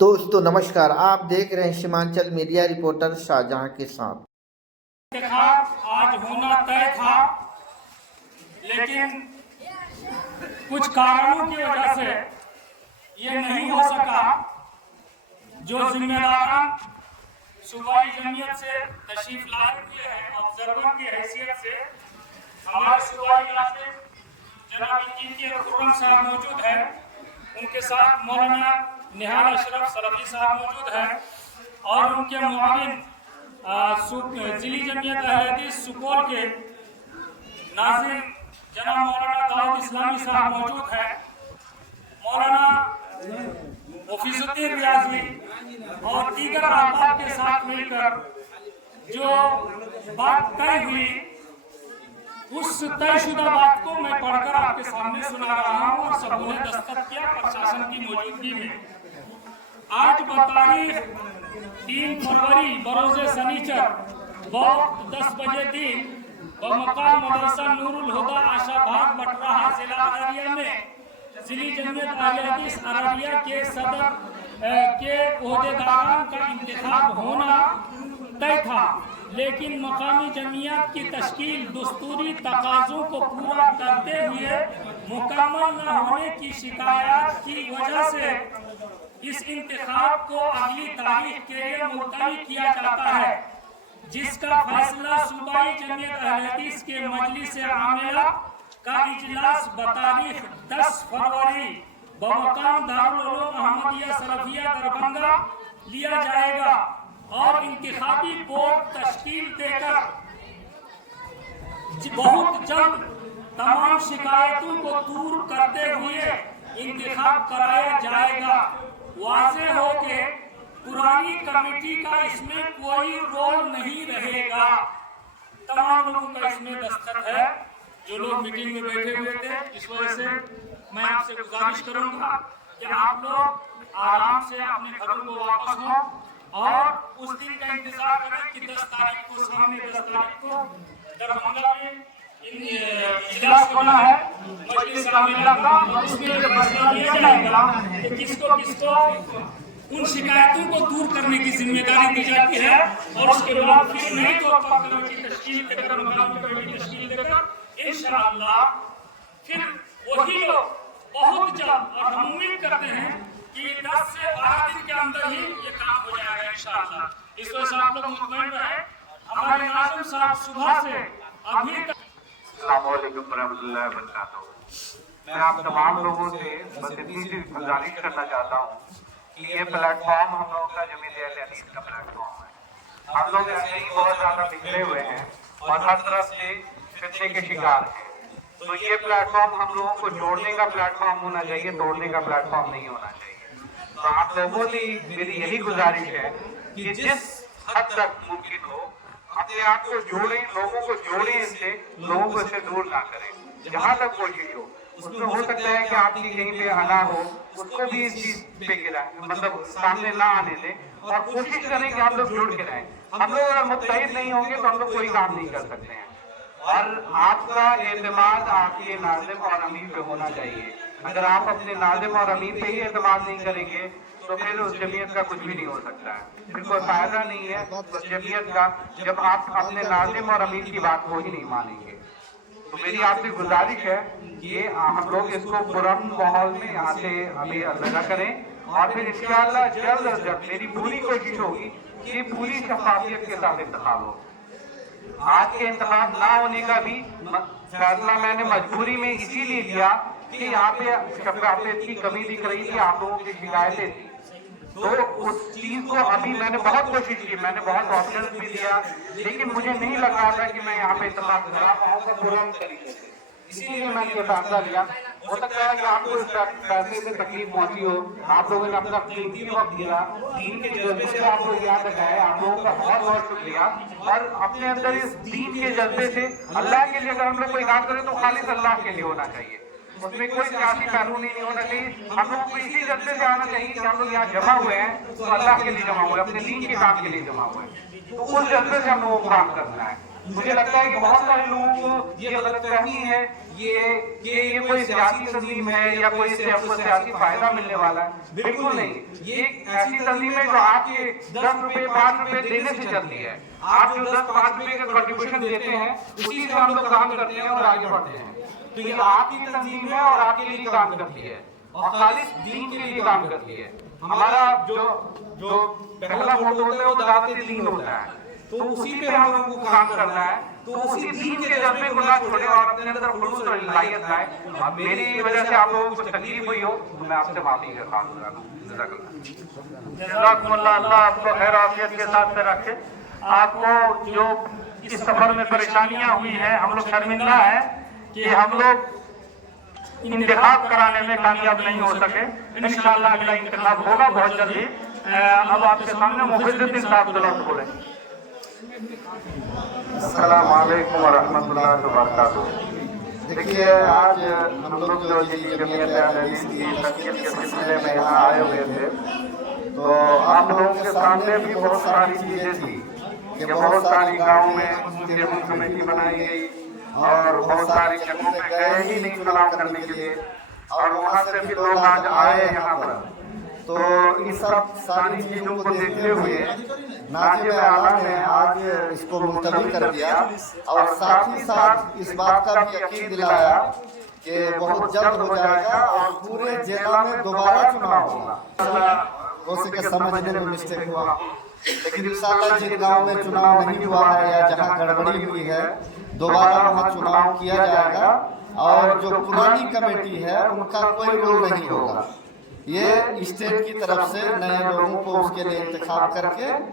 दोस्तों नमस्कार, आप देख रहे हैं सीमांचल मीडिया रिपोर्टर शाहजहां के साथ। आज होना तय था, लेकिन कुछ कारणों की वजह से ये नहीं हो सका। जो जिम्मेदारान सूबाई जमीयत से तशरीफ लाए हुए हैं, ऑब्जर्वर की हैसियत से हमारे सूबाई इलाके जनाब इंजीनियर खुर्रम साहब मौजूद हैं। उनके साथ मौलाना निहाल अशरफ सलफी साहब मौजूद हैं और उनके मुआविन जिली जमीयत अहले हदीस सुपौल के नाज़िम जनाब मौलाना दाऊद इस्लामी साहब मौजूद हैं। मौलाना हफीजुद्दीन रियाजी और दीगर अहबाब के साथ मिलकर जो बात तय हुई, उस तयशुदा बात को मैं पढ़कर आपके सामने सुना रहा हूँ और सबों ने दस्तखत किया प्रशासन की मौजूदगी में। आज बतारीख 3 फरवरी बरोज़े सनीचर वक्त 10 बजे दिन बमकाम मदरसा नूरुल हुदा आशाबाग बटराहा जिला अररिया में जिली जमीयत अहले हदीस अररिया के सदर के ओहदेदारान का इंतखाब होना तय था, लेकिन मकामी जमीयत की तश्कील दस्तूरी तकाज़ों को पूरा करते हुए मुकम्मल न होने की शिकायत की वजह से इस इंतखाब को अगली तारीख के लिए मुलतवी किया जाता है, जिसका फैसला सूबाई जमीयत अहले हदीस के मजलिस आमिला का इजलास बतारीख 10 फरवरी बमकाम दारुल उलूम अहमदिया सलफिया दरभंगा लिया जाएगा और इंतखाबी बोर्ड तश्कील देकर बहुत जल्द तमाम शिकायतों को दूर करते हुए इंतखाब कराया जाएगा। वाज़े हो के पुरानी कमेटी का इसमें कोई रोल नहीं रहेगा। तमाम लोगों का इसमें दस्तखत है जो लोग मीटिंग में बैठे हुए थे। इस वजह से मैं आपसे गुजारिश करूंगा कि आप लोग आराम से अपने घरों को वापस हों और उस दिन का इंतजार करें कि 10 तारीख को सामने 10 तारीख को दरभंगा में इजलास होना है मजलिस आमिला का, और उसमें फैसला लिया जाएगा कि किसको किसको उन शिकायतों को दूर करने की जिम्मेदारी दी जाती है। और उसके बाद फिर नई तौर पर कमेटी तश्कील देकर मकामी कमेटी तश्कील देकर इंशाअल्लाह फिर वही लोग बहुत जल्द, और हम उम्मीद करते हैं कि 10 से 12 दिन के अंदर ही ये काम हो जाएगा इंशाअल्लाह। इस वजह से आप लोग मुतमईन रहे। हमारे नाज़िम साहब सुबह से अभी तक अस्सलामु अलैकुम रहमतुल्लाहि व बरकातहू। मैं आप तमाम लोगों से बस इतनी सी गुजारिश करना चाहता हूँ कि ये प्लेटफॉर्म हम लोगों का जमीयत अहले हदीस का प्लेटफॉर्म है। हम लोग ऐसे ही बहुत ज़्यादा बिखरे हुए हैं और हर तरफ से फितने के शिकार हैं। तो ये प्लेटफॉर्म हम लोगों को जोड़ने का प्लेटफॉर्म होना चाहिए, तोड़ने का प्लेटफॉर्म नहीं होना चाहिए। तो आप लोगों से मेरी यही गुजारिश है कि जिस हद तक मुमकिन हो अपने आप को जोड़ें, लोगों को जोड़ें, इससे लोगों को इससे दूर ना करें। जहाँ तक कोशिश हो, उसमें हो सकता है कि आपकी कहीं पे आना हो, उसको भी इस चीज पे गिराएं, मतलब सामने ना आने दें और कोशिश करें कि हम लोग जुड़ के रहें। हम लोग अगर मुत्तहिद नहीं होंगे तो हम लोग कोई काम नहीं कर सकते हैं। और आपका एतमाद आपके नाज़िम और अमीर पे होना चाहिए। अगर आप अपने नाज़िम और अमीर पे ही एतमाद नहीं करेंगे तो फिर उस जमीयत का कुछ भी नहीं हो सकता है, फिर कोई फायदा नहीं है उस जमीयत का जब आप अपने नाज़िम और अमीर की बात को ही नहीं मानेंगे। तो मेरी आपसे गुजारिश है कि हम लोग इसको पुरअमन माहौल में यहाँ से हमें अलग करें और फिर इंशाअल्लाह जल्द अज जल्द मेरी पूरी कोशिश होगी कि पूरी शफाफियत के साथ इंतखाब हो। आज के इंतखाब ना होने का भी फैसला मैंने मजबूरी में इसीलिए लिया कि यहाँ पे शफाफियत की कमी दिख रही थी, आप लोगों की शिकायतें थी। तो उस चीज को अभी मैंने बहुत कोशिश की, मैंने बहुत ऑप्शन भी दिया, लेकिन मुझे नहीं लग रहा था कि मैं यहाँ पे इंतखाब करा पाऊंगा पूर्ण तरीके से। इसीलिए मैंने ये फैसला लिया। हो सकता है कि आपको इस फैसले से तकलीफ पहुंची हो, आप लोगों ने अपना कीमती वक्त दिया, दीन के जज्बे से आप लोग याद रखाए, आप लोगों का बहुत बहुत शुक्रिया। और अपने अंदर इस दीन के जज्बे से अल्लाह के लिए अगर हम लोग कोई काम करें तो खालिस अल्लाह के लिए होना चाहिए, उसमें कोई सियासी कानून नहीं होना चाहिए। हम लोग को इसी जज्बे से आना चाहिए कि हम लोग यहाँ जमा हुए हैं तो अल्लाह के लिए जमा हुए, अपने दीन के काम के लिए जमा हुए हैं, तो उस जज्बे से हम लोगों को काम करना है। مجھے لگتا ہے کہ بہت سارے لوگوں کو یہ غلط فہمی ہے یہ کوئی سیاسی تنظیم ہے یا کوئی سیاسی فائدہ ملنے والا ہے. بالکل نہیں. یہ ایک ایسی تنظیم ہے جو آپ کے 10 روپے 5 روپے دینے سے چلتی ہے. آپ جو 10-5 روپے کا کنٹریبیوشن دیتے ہیں اسی سے ہم لوگ کام کرتے ہیں اور آگے بڑھتے ہیں. تو یہ آپ کی تنظیم ہے اور آپ کے لیے کام کرتی ہے اور خالص دین کے لیے کام کرتی ہے. ہمارا جو پہلا موٹو ہوتا ہے وہ دعوت دین ہوتا ہے. تو اسی پہ ہم لوگوں کو کام کرنا ہے. تو اسی دین کے جذبے کو نہ چھوڑیں اور اپنے اندر خلوص اور الہیت لائیں. اب میری وجہ سے آپ لوگوں کو کچھ تکلیف ہوئی ہو تو میں آپ سے معافی کا خواہش کرتا ہوں. جزاک اللہ. جزاکم اللہ. اللہ آپ کو خیر عافیت کے ساتھ رکھے. آپ کو جو اس سفر میں پریشانیاں ہوئی ہیں ہم لوگ شرمندہ ہیں کہ ہم لوگ انتخاب کرانے میں کامیاب نہیں ہو سکے. انشاءاللہ اگلا انتخاب ہوگا بہت جلدی. اب آپ کے سامنے مفید الدین صاحب دلوت بولیں. السلام علیکم ورحمۃ اللہ وبرکاتہ. دیکھیے آج ہم لوگ جو جمعیت اہل حدیث کی تشکیل کے سلسلے میں یہاں آئے ہوئے تھے تو آپ لوگوں کے سامنے بھی بہت ساری چیزیں تھی کہ بہت ساری گاؤں میں ٹیبل کمیٹی بنائی گئی اور بہت ساری جگہوں پہ گئے ہی نہیں سلام کرنے کے لیے اور وہاں سے بھی لوگ آج آئے یہاں پر. تو ان سب ساری چیزوں کو دیکھتے ہوئے ناظم اعلیٰ نے آج اس کو ملتوی کر دیا اور ساتھ ہی ساتھ اس بات کا بھی یقین دلایا کہ بہت جلد ہو جائے گا اور پورے ضلع میں دوبارہ چناؤ ہوگا. ہو سکے سمجھنے میں مسٹیک ہوا لیکن انشاءاللہ جن گاؤں میں چناؤ نہیں ہوا ہے یا جہاں گڑبڑی ہوئی ہے دوبارہ وہاں چناؤ کیا جائے گا اور جو پرانی کمیٹی ہے ان کا کوئی رول نہیں ہوگا. یہ اسٹیٹ کی طرف سے نئے لوگوں کو اس کے لیے انتخاب کر کے